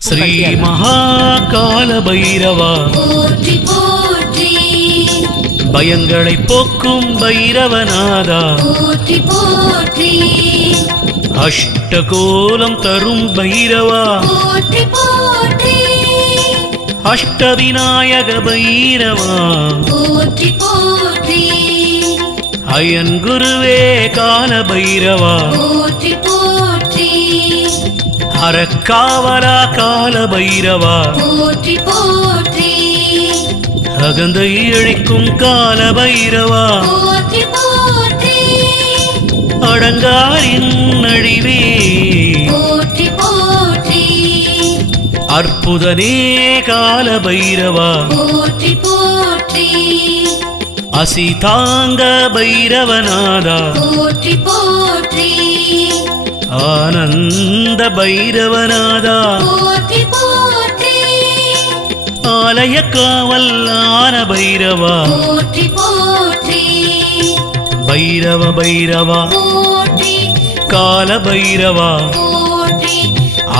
ஸ்ரீ மகாகால பைரவா போற்றி போற்றி, பயங்களை போக்கும் பைரவநாதா போற்றி போற்றி, அஷ்டகோலம் தரும் பைரவா போற்றி போற்றி, அஷ்டவிநாயக பைரவா போற்றி போற்றி, அயன் குருவே கால பைரவா போற்றி போற்றி, அறக்காவலா கால பைரவா போற்றி போற்றி, அகந்தை அழிக்கும் கால பைரவா போற்றி போற்றி, அடங்காரின் அழிவே போற்றி போற்றி, அற்புதனே கால பைரவா போற்றி போற்றி, அசிதாங்க பைரவநாதா போற்றி போற்றி, ஆனந்த பைரவநாதா போற்றி போற்றி, ஆலய காவல் ஆன பைரவா போற்றி போற்றி, பைரவ பைரவா போற்றி கால பைரவா போற்றி,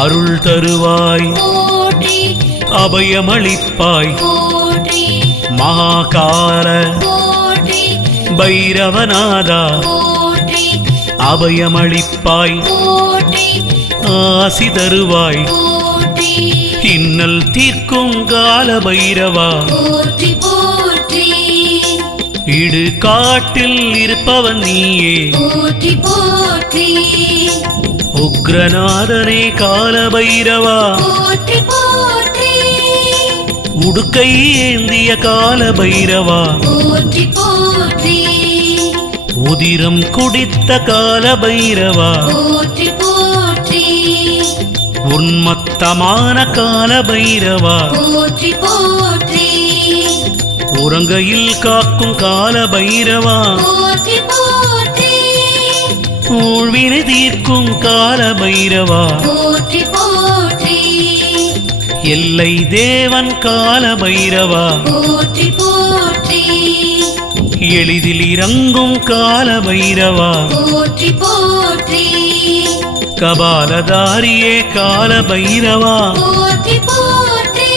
அருள் தருவாய் போற்றி அபயமளிப்பாய் போற்றி, மகாகால போற்றி பைரவநாதா போற்றி, அபயமளிப்பாய் போற்றி ஆசி தருவாய் போற்றி, இன்னல் தீர்க்கும் கால பைரவா போற்றி போற்றி, இடு காட்டில் இருப்பவன் நீயே போற்றி போற்றி, உக்ரநாதனே கால பைரவா போற்றி போற்றி, உடுக்கை ஏந்திய கால பைரவா போற்றி போற்றி, உதிரம் குடித்த கால பைரவா போற்றி போற்றி, உன்மத்தமான கால பைரவா போற்றி போற்றி, உறங்கையில் காக்கும் கால பைரவா போற்றி போற்றி, ஊழ்வினை தீர்க்கும் கால பைரவா போற்றி போற்றி, எல்லை தேவன் கால பைரவா போற்றி போற்றி, எளிதில் இறங்கும் கால பைரவா போற்றி போற்றி, கபாலதாரியே கால பைரவா போற்றி போற்றி,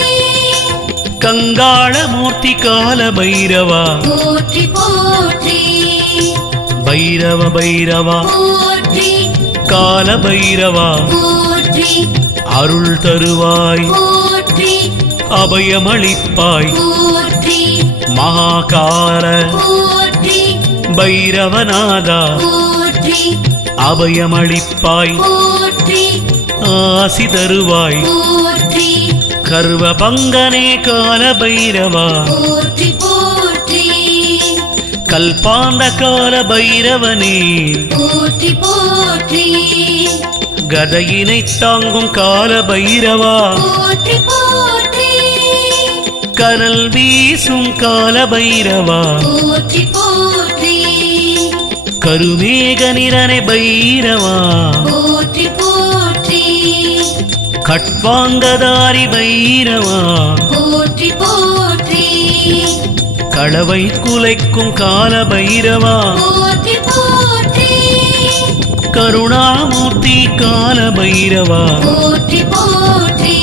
கங்காளமூர்த்தி கால பைரவா போற்றி போற்றி, பைரவ பைரவா போற்றி கால பைரவா போற்றி, அருள் தருவாய் போற்றி அபயமளிப்பாய் போற்றி, மகாகால போற்றி பைரவநாதா போற்றி, அபயமளிப்பாய் போற்றி ஆசி தருவாய் போற்றி, கர்வ பங்கனே கால பைரவா போற்றி போற்றி, கல்பாண்ட கால பைரவனே போற்றி போற்றி, கதையினை தாங்கும் கால பைரவா போற்றி போற்றி, கனல் வீசும் கால பைரவா போற்றி போற்றி, கருமேக நிறனை பைரவா போற்றி போற்றி, கட்வாங்கதாரி பைரவா போற்றி போற்றி, களவை குலைக்கும் கால பைரவா போற்றி போற்றி, கருணாமூர்த்தி கால பைரவா போற்றி போற்றி,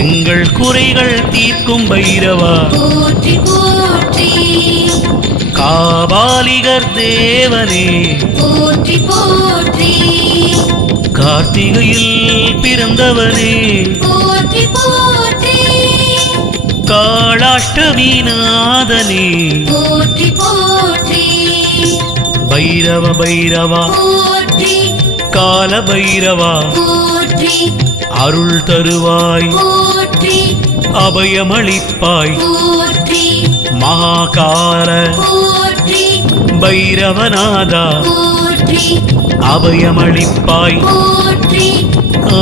எங்கள் குறைகள் தீர்க்கும் பைரவா போற்றி போற்றி, காபாலிகர் தேவனே போற்றி போற்றி, கார்த்திகையில் பிறந்தவனே போற்றி போற்றி, காளாஷ்டமி நாதனே போற்றி போற்றி, பைரவ பைரவா போற்றி கால பைரவா போற்றி, அருள் தருவாய் போற்றி அபயமளிப்பாய் போற்றி, மகாகால போற்றி பைரவநாதா போற்றி, அபயமளிப்பாய் போற்றி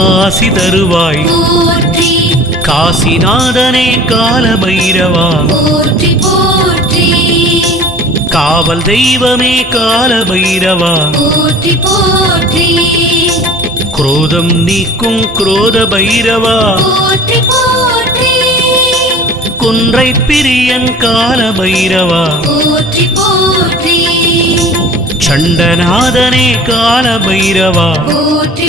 ஆசி தருவாய் போற்றி, காசிநாதனே கால பைரவா போற்றி போற்றி, காவல் தெய்வமே கால பைரவா போற்றி போற்றி, குரோதம் நீக்கும் குரோத பைரவா போற்றி போற்றி, குன்றை பிரியன் கால பைரவா போற்றி போற்றி, சண்டநாதனே கால பைரவா போற்றி